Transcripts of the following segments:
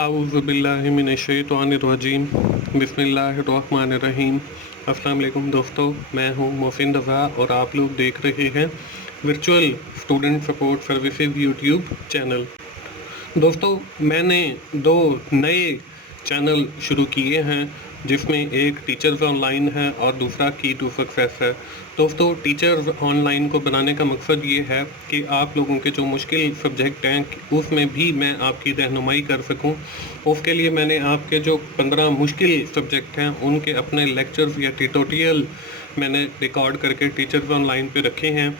आऊज़ुबिल्लाहिमिनश्शैतानिर्रजीम बिस्मिल्लाहिर्रहमानिर्रहीम। अस्सलाम वालेकुम दोस्तों, मैं हूं मोहसिन रज़ा और आप लोग देख रहे हैं virtual student support services YouTube channel. दोस्तों, मैंने दो नए चैनल शुरू किए हैं जिसमें एक टीचर्स ऑनलाइन है और दूसरा की टू सक्सेस है। दोस्तों, टीचर्स ऑनलाइन को बनाने का मकसद ये है कि आप लोगों के जो मुश्किल सब्जेक्ट हैं उसमें भी मैं आपकी रहनुमाई कर सकूं। उसके लिए मैंने आपके जो 15 मुश्किल सब्जेक्ट हैं उनके अपने लेक्चर्स या ट्यूटोरियल मैंने रिकॉर्ड करके टीचर्स ऑनलाइन पे रखे हैं।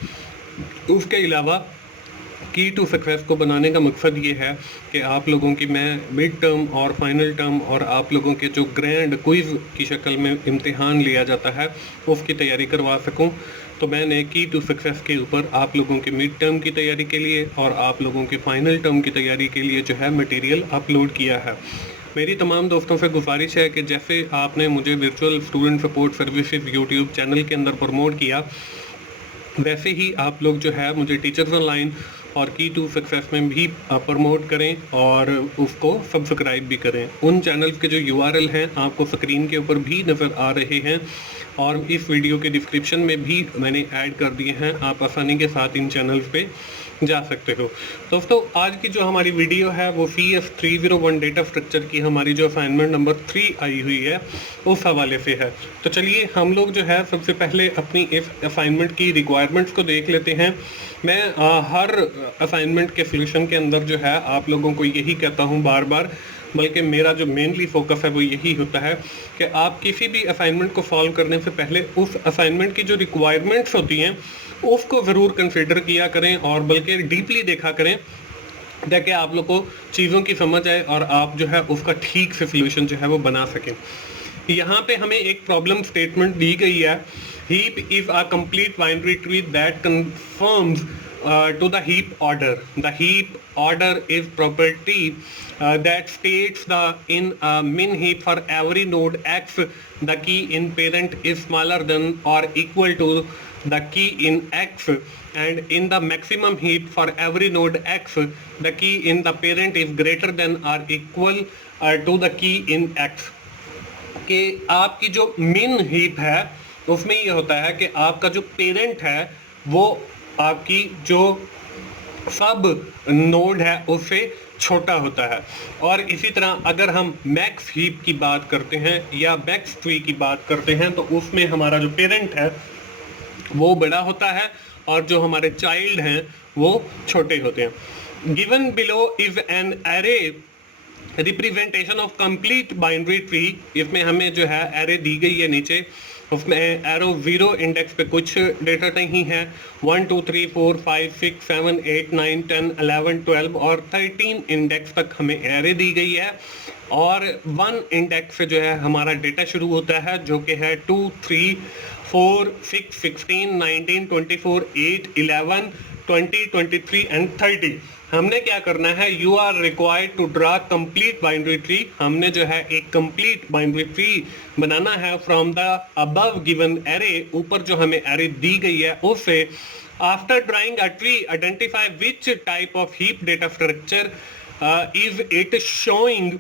उसके अलावा की टू सक्सेस को बनाने का मकसद ये है कि आप लोगों की मैं मिड टर्म और फाइनल टर्म और आप लोगों के जो ग्रैंड क्विज़ की शक्ल में इम्तिहान लिया जाता है उसकी तैयारी करवा सकूं। तो मैंने की टू सक्सेस के ऊपर आप लोगों के मिड टर्म की तैयारी के लिए और आप लोगों के फाइनल टर्म की तैयारी के लिए जो है मटेरियल अपलोड किया है। मेरी तमाम दोस्तों से गुजारिश है कि जैसे आपने मुझे virtual student support services YouTube channel के अंदर प्रमोट किया, वैसे ही आप लोग जो है मुझे टीचर्स ऑनलाइन और की टू सक्सेस में भी प्रमोट करें और उसको सब्सक्राइब भी करें। उन चैनल्स के जो यूआरएल हैं आपको स्क्रीन के ऊपर भी नज़र आ रहे हैं और इस वीडियो के डिस्क्रिप्शन में भी मैंने ऐड कर दिए हैं। आप आसानी के साथ इन चैनल्स पे जा सकते हो। दोस्तों, आज की जो हमारी वीडियो है वो CS301 डेटा स्ट्रक्चर की हमारी जो असाइनमेंट नंबर 3 आई हुई है उस हवाले से है। तो चलिए हम लोग जो है सबसे पहले अपनी इस असाइनमेंट की रिक्वायरमेंट्स को देख लेते हैं। मैं हर असाइनमेंट के सोल्यूशन के अंदर जो है आप लोगों को यही कहता हूँ बार बार, बल्कि मेरा जो मेनली फोकस है वो यही होता है कि आप किसी भी असाइनमेंट को सॉल्व करने से पहले उस असाइनमेंट की जो रिक्वायरमेंट्स होती हैं उसको ज़रूर कंसिडर किया करें और बल्कि डीपली देखा करें ताकि आप लोग को चीज़ों की समझ आए और आप जो है उसका ठीक से सोल्यूशन जो है वो बना सकें। यहाँ पे हमें एक प्रॉब्लम स्टेटमेंट दी गई है। Heap is a complete binary tree that confirms to the heap order. The heap order is property that states the in a min heap for every node x the key in parent is smaller than or equal to the key in x, and in the maximum heap for every node x the key in the parent is greater than or equal to the key in x। कि आपकी जो मिन heap है उसमें ये होता है कि आपका जो पेरेंट है वो आपकी जो सब नोड है उससे छोटा होता है। और इसी तरह अगर हम मैक्स हीप की बात करते हैं या मैक्स ट्री की बात करते हैं तो उसमें हमारा जो पेरेंट है वो बड़ा होता है और जो हमारे चाइल्ड हैं वो छोटे होते हैं। Given below is an array representation of complete binary tree. इसमें हमें जो है एरे दी गई है नीचे, उसमें एरो 0 इंडेक्स पे कुछ डेटा नहीं है, 1 2 3 4 5 6 7 8 9 10 11 12 और 13 इंडेक्स तक हमें एरे दी गई है और 1 इंडेक्स से जो है हमारा डेटा शुरू होता है जो कि है 2 3 4 6 16 19 24 8 11 20 23 एंड 30। हमने क्या करना है, you are required to draw complete binary tree. हमने जो है एक कंप्लीट बाइनरी ट्री बनाना है from the above given array. ऊपर जो हमें एरे दी गई है उससे after drawing a tree identify which type of heap data structure is it showing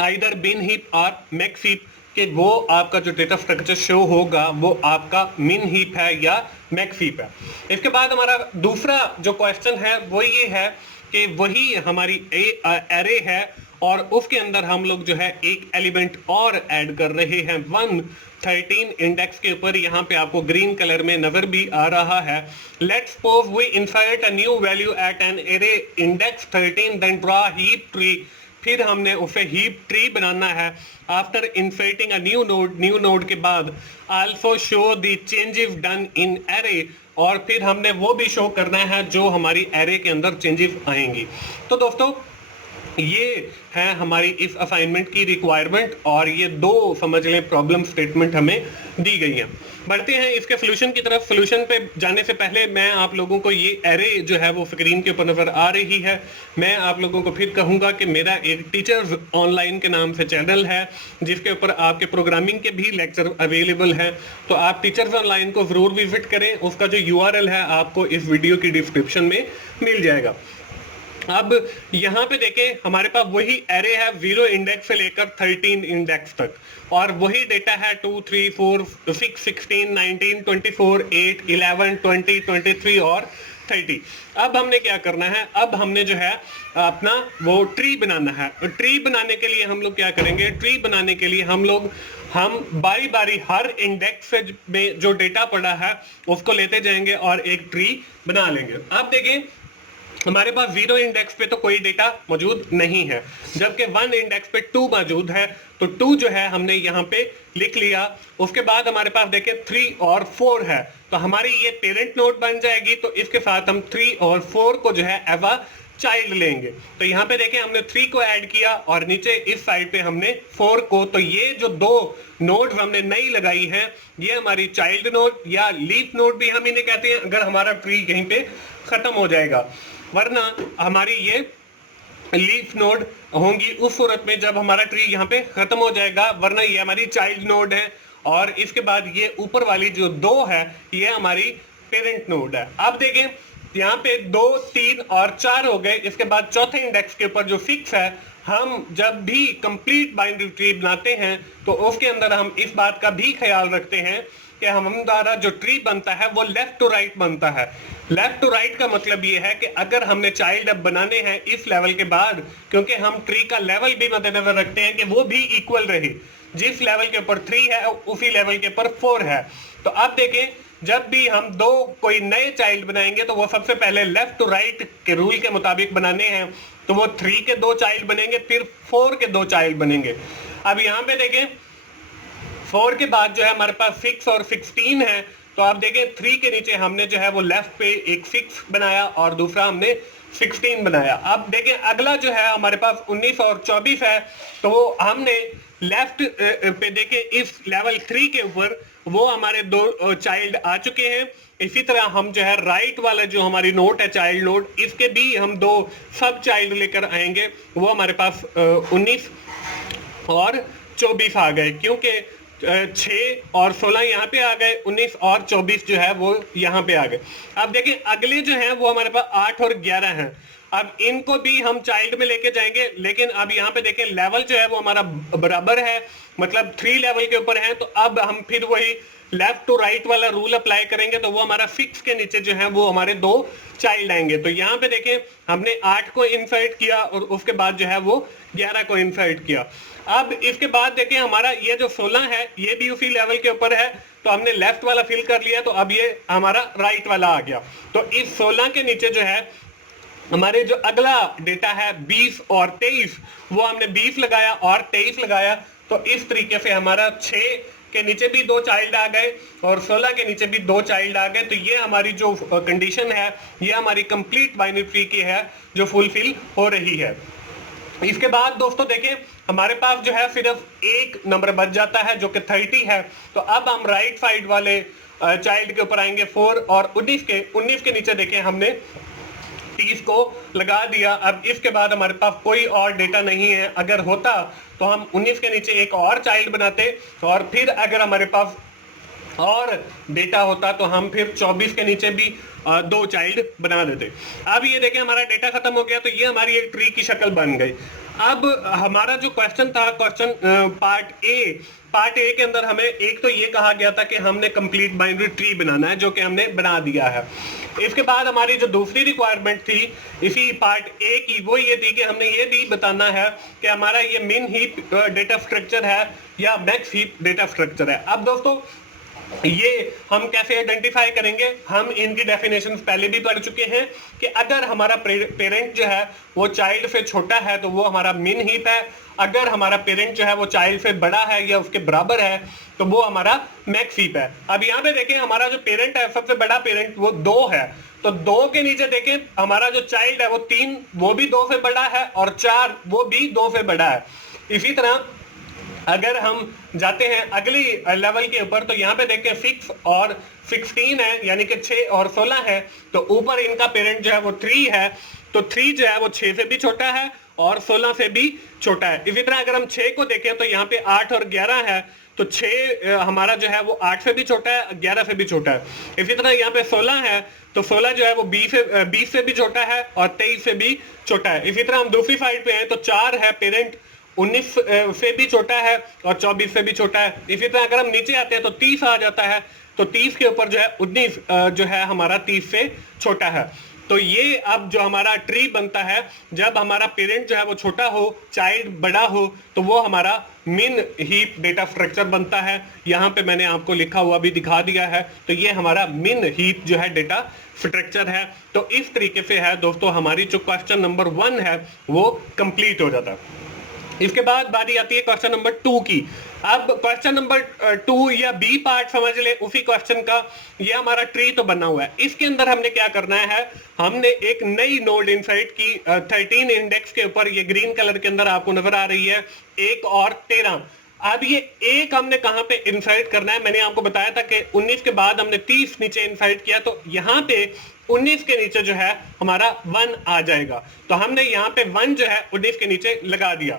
either min heap और मैक्स हीप, कि वो आपका जो डेटा स्ट्रक्चर शो होगा वो आपका मिन हीप है या मैक्स हीप है। इसके बाद हमारा दूसरा जो क्वेश्चन है वो ये है कि वही हमारी एरे है और उसके अंदर हम लोग जो है एक एलिमेंट और ऐड कर रहे हैं 113 इंडेक्स के ऊपर। यहाँ पे आपको ग्रीन कलर में नजर भी आ रहा है। Let's suppose we insert a new value at an array index 13 then draw heap tree. फिर हमने उसे हीप ट्री बनाना है। After inserting a new node के बाद also show the changes done in array, और फिर हमने वो भी शो करना है जो हमारी एरे के अंदर चेंजेस आएंगी। तो दोस्तों, ये है हमारी इस असाइनमेंट की रिक्वायरमेंट और ये दो समझ लें प्रॉब्लम स्टेटमेंट हमें दी गई हैं। बढ़ते हैं इसके सोल्यूशन की तरफ। सोल्यूशन पे जाने से पहले मैं आप लोगों को ये एरे जो है वो स्क्रीन के ऊपर नजर आ रही है। मैं आप लोगों को फिर कहूंगा कि मेरा एक टीचर्स ऑनलाइन के नाम से चैनल है जिसके ऊपर आपके प्रोग्रामिंग के भी लेक्चर अवेलेबल हैं। तो आप टीचर्स ऑनलाइन को जरूर विजिट करें। उसका जो URL है आपको इस वीडियो की डिस्क्रिप्शन में मिल जाएगा। अब यहाँ पे देखें हमारे पास वही एरे है 0 इंडेक्स से लेकर 13 इंडेक्स तक, और वही डेटा है 2 3 4 6 16 19 24 8 11 20 23 और 30। अब हमने क्या करना है, अब हमने जो है अपना वो ट्री बनाना है। ट्री बनाने के लिए हम लोग क्या करेंगे, ट्री बनाने के लिए हम बारी बारी हर इंडेक्स में जो डेटा पड़ा है उसको लेते जाएंगे और एक ट्री बना लेंगे। अब देखें हमारे पास 0 इंडेक्स पे तो कोई डेटा मौजूद नहीं है, जबकि 1 इंडेक्स पे 2 मौजूद है, तो 2 जो है हमने यहाँ पे लिख लिया। उसके बाद हमारे पास देखें 3 और 4 है, तो हमारी ये पेरेंट नोड बन जाएगी। तो इसके साथ हम 3 और 4 को जो है एज अ चाइल्ड लेंगे। तो यहाँ पे देखें हमने 3 को ऐड किया और नीचे इस साइड पे हमने 4 को। तो ये जो दो नोड्स हमने नई लगाई है ये हमारी चाइल्ड नोड या लीफ नोड भी हम इन्हें कहते हैं, अगर हमारा ट्री कहीं पे खत्म हो जाएगा, वरना हमारी ये लीफ नोड होंगी उस सूरत में जब हमारा ट्री यहाँ पे खत्म हो जाएगा, वरना ये हमारी चाइल्ड नोड है। और इसके बाद ये ऊपर वाली जो 2 है ये हमारी पेरेंट नोड है। अब देखें यहाँ पे 2 3 और 4 हो गए। इसके बाद चौथे इंडेक्स के ऊपर जो 6 है, हम जब भी कंप्लीट बाइनरी ट्री बनाते हैं तो उसके अंदर हम इस बात का भी ख्याल रखते हैं कि हमारा जो ट्री बनता है वो लेफ्ट टू राइट बनता है। लेफ्ट टू राइट का मतलब ये है कि अगर हमने चाइल्ड अब बनाने हैं इस लेवल के बाद, क्योंकि हम ट्री का लेवल भी मद्देनजर रखते हैं कि वो भी इक्वल रहे, जिस लेवल के ऊपर 3 है उसी लेवल के ऊपर 4 है। तो अब देखें जब भी हम कोई नए चाइल्ड बनाएंगे तो वो सबसे पहले लेफ्ट टू राइट के रूल के मुताबिक बनाने हैं, तो वो 3 के 2 चाइल्ड बनेंगे, फिर 4 के 2 चाइल्ड बनेंगे। अब यहाँ पे देखें 4 के बाद जो है हमारे पास 6 और 16 है, तो आप देखें 3 के नीचे हमने जो है वो लेफ्ट पे एक 6 बनाया और दूसरा हमने 16 बनाया। अब देखें अगला जो है हमारे पास 19 और 24 है, तो हमने लेफ्ट पे देखें इस लेवल 3 के ऊपर वो हमारे 2 चाइल्ड आ चुके हैं। इसी तरह हम जो है राइट वाला जो हमारी नोट है चाइल्ड नोट, इसके भी हम 2 सब चाइल्ड लेकर आएंगे, वो हमारे पास 19 और 24 आ गए, क्योंकि 6 और 16 यहाँ पे आ गए, 19 और 24 जो है वो यहाँ पे आ गए। अब देखिए अगले जो हैं वो हमारे पास 8 और 11 हैं। अब इनको भी हम चाइल्ड में लेके जाएंगे, लेकिन अब यहाँ पे देखें लेवल जो है वो हमारा बराबर है, मतलब 3 लेवल के ऊपर है। तो अब हम फिर वही लेफ्ट टू राइट वाला रूल अप्लाई करेंगे, तो वो हमारा 6 के नीचे जो है वो हमारे 2 चाइल्ड आएंगे। तो यहाँ पे देखें हमने 8 को इंसर्ट किया और उसके बाद जो है वो 11 को इंसर्ट किया। अब इसके बाद देखें हमारा ये जो 16 है ये भी उसी लेवल के ऊपर है, तो हमने लेफ्ट वाला फिल कर लिया, तो अब ये हमारा राइट वाला आ गया। तो इस 16 के नीचे जो है हमारे जो अगला डेटा है 20 और 23, वो हमने 20 लगाया और 23 लगाया। तो इस तरीके से हमारा 6 के नीचे भी 2 चाइल्ड आ गए और 16 के नीचे भी 2 चाइल्ड आ गए। तो ये हमारी जो कंडीशन है ये हमारी कंप्लीट बाइनरी ट्री की है जो फुलफिल हो रही है। इसके बाद दोस्तों देखें हमारे पास जो है सिर्फ एक नंबर बच जाता है जो कि 30 है। तो अब हम राइट साइड वाले चाइल्ड के ऊपर आएंगे 4 और 19 के नीचे देखें हमने 30 को लगा दिया। अब इसके बाद हमारे पास कोई और डेटा नहीं है। अगर होता तो हम 19 के नीचे एक और चाइल्ड बनाते और फिर अगर हमारे पास और डेटा होता तो हम फिर 24 के नीचे भी 2 चाइल्ड बना देते। अब ये देखें हमारा डेटा खत्म हो गया, तो ये हमारी एक ट्री की शक्ल बन गई। अब हमारा जो क्वेश्चन था, क्वेश्चन पार्ट ए के अंदर हमें एक तो ये कहा गया था कि हमने कंप्लीट बाइनरी ट्री बनाना है, जो कि हमने बना दिया है। इसके बाद हमारी जो दूसरी रिक्वायरमेंट थी इसी पार्ट ए की, वो ये थी कि हमने ये भी बताना है कि हमारा ये मिन हीप डेटा स्ट्रक्चर है या मैक्स हीप डेटा स्ट्रक्चर है। अब दोस्तों ये हम कैसे आइडेंटिफाई करेंगे, हम इनकी डेफिनेशन पहले भी पढ़ चुके हैं कि अगर हमारा पेरेंट जो है वो चाइल्ड से छोटा है तो वो हमारा मिन हीप है, अगर हमारा पेरेंट जो है वो चाइल्ड से बड़ा है या उसके बराबर है तो वो हमारा मैक्स हीप है। अब यहाँ पे देखें हमारा जो पेरेंट है, सबसे बड़ा पेरेंट वो 2 है, तो 2 के नीचे देखें हमारा जो चाइल्ड है वो 3, वो भी 2 से बड़ा है, और 4 वो भी 2 से बड़ा है। इसी तरह अगर हम जाते हैं अगली लेवल के ऊपर तो यहाँ पे देखें 6 और 16 है, यानी कि 6 और 16 है, तो ऊपर इनका पेरेंट जो है वो 3 है, तो 3 जो है वो 6 से भी छोटा है और 16 से भी छोटा है। इसी तरह अगर हम 6 को देखें तो यहाँ पे 8 और 11 है, तो 6 हमारा जो है वो 8 से भी छोटा है, 11 से भी छोटा है। इसी तरह यहाँ पे 16 है, तो 16 जो है वो 20 से भी छोटा है और 23 से भी छोटा है। इसी तरह हम दूसरी साइड पे हैं तो 4 है पेरेंट, 19 से भी छोटा है और 24 से भी छोटा है। इसी तरह अगर हम नीचे आते हैं तो 30 आ जाता है, तो 30 के ऊपर जो है 19 जो है हमारा 30 से छोटा है। तो ये अब जो हमारा ट्री बनता है, जब हमारा पेरेंट जो है वो छोटा हो, चाइल्ड बड़ा हो, तो वो हमारा मिन हीप डेटा स्ट्रक्चर बनता है। यहाँ पे मैंने आपको लिखा हुआ भी दिखा दिया है। तो ये हमारा मिन हीप जो है डेटा स्ट्रक्चर है। तो इस तरीके से है दोस्तों हमारी जो क्वेश्चन नंबर 1 है वो कंप्लीट हो जाता है। इसके बाद बारी आती है क्वेश्चन नंबर 2 की। अब क्वेश्चन नंबर 2 या बी पार्ट समझ ले उसी क्वेश्चन का। ये हमारा ट्री तो बना हुआ है, इसके अंदर हमने क्या करना है, हमने एक नई नोड इंसर्ट की 13 इंडेक्स के ऊपर, ये ग्रीन कलर के अंदर आपको नजर आ रही है 1 और 13। अब ये एक हमने कहां पे इंसर्ट करना है, मैंने आपको बताया था कि 19 के बाद हमने 30 नीचे इंसर्ट किया, तो यहाँ पे 19 के नीचे जो है हमारा 1 आ जाएगा। तो हमने यहाँ पे 1 जो है 19 के नीचे लगा दिया।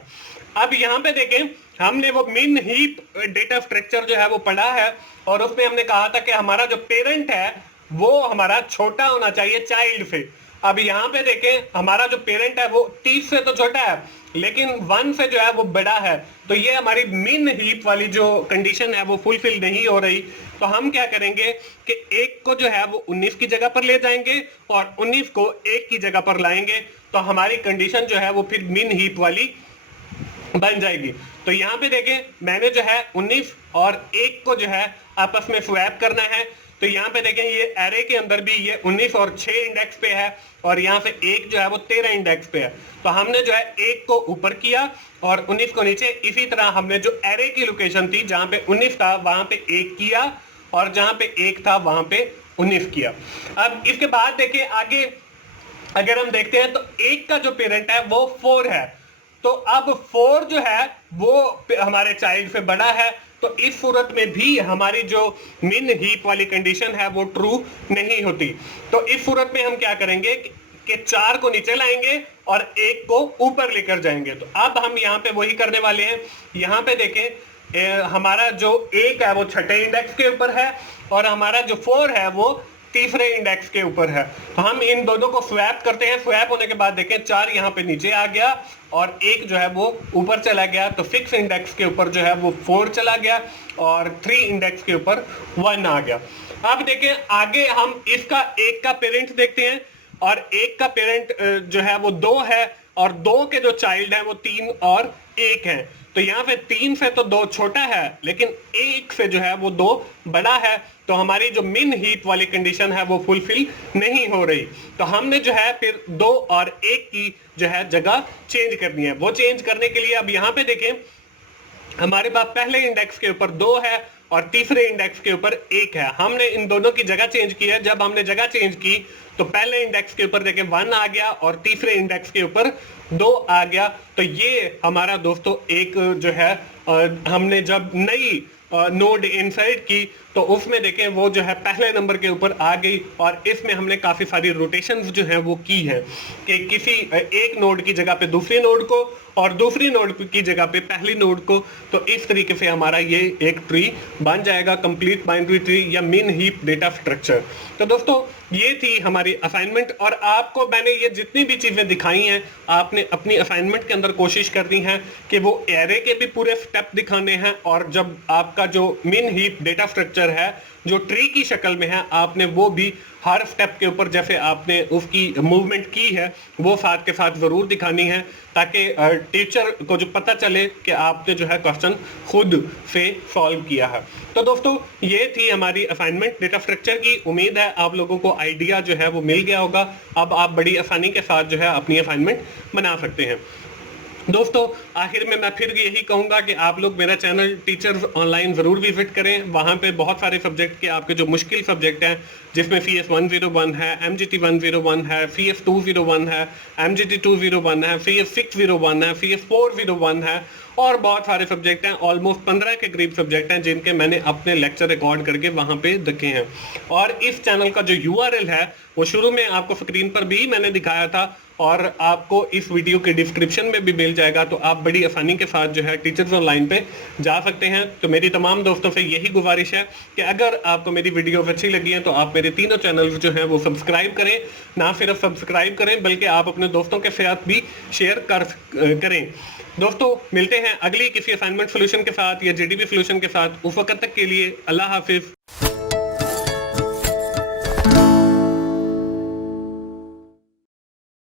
अब यहाँ पे देखें, हमने वो मिन हीप डेटा स्ट्रक्चर जो है वो पढ़ा है और उसमें हमने कहा था कि हमारा जो पेरेंट है वो हमारा छोटा होना चाहिए चाइल्ड से। अब यहाँ पे देखें, हमारा जो पेरेंट है वो 30 से तो छोटा है लेकिन 1 से जो है वो बड़ा है, तो ये हमारी मिन हीप वाली जो कंडीशन है वो फुलफिल नहीं हो रही। तो हम क्या करेंगे कि 1 को जो है वो 19 की जगह पर ले जाएंगे और 19 को 1 की जगह पर लाएंगे, तो हमारी कंडीशन जो है वो फिर मिन हीप वाली बन जाएगी। तो यहाँ पे देखें, मैंने जो है 19 और 1 को जो है आपस में स्वैप करना है। तो यहाँ पे देखें, ये एरे के अंदर भी ये 19 और 6 इंडेक्स पे है और यहाँ से 1 जो है वो 13 इंडेक्स पे है। तो हमने जो है 1 को ऊपर किया और 19 को नीचे। इसी तरह हमने जो एरे की लोकेशन थी जहाँ पे 19 था वहां पे 1 किया और जहां पे 1 था वहां पे 19 किया। अब इसके बाद देखिए आगे अगर हम देखते हैं तो 1 का जो पेरेंट है वो 4 है, तो अब 4 जो है वो हमारे चाइल्ड से बड़ा है। तो इस सूरत में भी हमारी जो मिन हीप वाली कंडीशन है वो ट्रू नहीं होती। तो इस सूरत में हम क्या करेंगे कि 4 को नीचे लाएंगे और 1 को ऊपर लेकर जाएंगे। तो अब हम यहाँ पे वही करने वाले हैं। यहाँ पे देखें, हमारा जो 1 है वो 6ठे इंडेक्स के ऊपर है और हमारा जो 4 है वो तीसरे इंडेक्स के ऊपर है। तो हम इन दोनों को स्वैप करते हैं। स्वैप होने के बाद देखें, 4 यहाँ पे नीचे आ गया और 1 जो है वो ऊपर चला गया। तो 6 इंडेक्स के ऊपर जो है वो 4 चला गया और 3 इंडेक्स के ऊपर 1 आ गया। अब देखें आगे हम इसका 1 का पेरेंट देखते हैं और 1 का पेरेंट जो है वो 2 है और 2 के जो चाइल्ड है वो 3 और 1 है। तो यहाँ पे 3 से तो 2 छोटा है लेकिन 1 से जो है वो 2 बड़ा है। तो हमारी जो मिन हीप वाली कंडीशन है वो फुलफिल नहीं हो रही। तो हमने जो है फिर 2 और 1 की जो है जगह चेंज करनी है। वो चेंज करने के लिए अब यहाँ पे देखें, हमारे पास पहले इंडेक्स के ऊपर 2 है और तीसरे इंडेक्स के ऊपर 1 है। हमने इन दोनों की जगह चेंज की है। जब हमने जगह चेंज की तो पहले इंडेक्स के ऊपर देखें 1 आ गया और तीसरे इंडेक्स के ऊपर 2 आ गया। तो ये हमारा दोस्तों एक जो है हमने जब नई नोड इंसर्ट की तो उसमें देखें वो जो है पहले नंबर के ऊपर आ गई और इसमें हमने काफ़ी सारी रोटेशंस जो है वो की है कि किसी एक नोड की जगह पे दूसरी नोड को और दूसरी नोड की जगह पे पहली नोड को। तो इस तरीके से हमारा ये एक ट्री बन जाएगा, कंप्लीट बाइनरी ट्री या मिन हीप डेटा स्ट्रक्चर। तो दोस्तों ये थी हमारी असाइनमेंट और आपको मैंने ये जितनी भी चीज़ें दिखाई हैं आपने अपनी असाइनमेंट के अंदर कोशिश करनी है कि वो एरे के भी पूरे स्टेप दिखाने हैं और जब आपका जो मिन हीप डेटा स्ट्रक्चर है जो ट्री की शक्ल में है आपने वो भी हर स्टेप के ऊपर जैसे आपने उसकी मूवमेंट की है वो साथ के साथ ज़रूर दिखानी है ताकि टीचर को जो पता चले कि आपने जो है क्वेश्चन खुद से सॉल्व किया है। तो दोस्तों ये थी हमारी असाइनमेंट डेटा स्ट्रक्चर की। उम्मीद है आप लोगों को आइडिया जो है वो मिल गया होगा। अब आप बड़ी आसानी के साथ जो है अपनी असाइनमेंट बना सकते हैं। दोस्तों आखिर में मैं फिर यही कहूँगा कि आप लोग मेरा चैनल टीचर्स ऑनलाइन ज़रूर विजिट करें। वहाँ पे बहुत सारे सब्जेक्ट के आपके जो मुश्किल सब्जेक्ट हैं जिसमें CS 101 है, MGT 101 है, CS 201 है, MGT 201 है, CS 601 है, CS 401 है और बहुत सारे सब्जेक्ट हैं, ऑलमोस्ट 15 के करीब सब्जेक्ट हैं जिनके मैंने अपने लेक्चर रिकॉर्ड करके वहां पे रखे हैं। और इस चैनल का जो यूआरएल है वो शुरू में आपको स्क्रीन पर भी मैंने दिखाया था और आपको इस वीडियो के डिस्क्रिप्शन में भी मिल जाएगा, तो आप बड़ी आसानी के साथ जो है टीचर्स ऑनलाइन पे जा सकते हैं। तो मेरी तमाम दोस्तों से यही गुजारिश है कि अगर आपको मेरी वीडियो अच्छी लगी है तो आप मेरे तीनों चैनल जो हैं वो सब्सक्राइब करें, ना सिर्फ सब्सक्राइब करें बल्कि आप अपने दोस्तों के साथ भी शेयर करें। दोस्तों मिलते हैं अगली किसी असाइनमेंट सोल्यूशन के साथ या जीडीपी सोल्यूशन के साथ, उस वक्त तक के लिए अल्लाह हाफिज।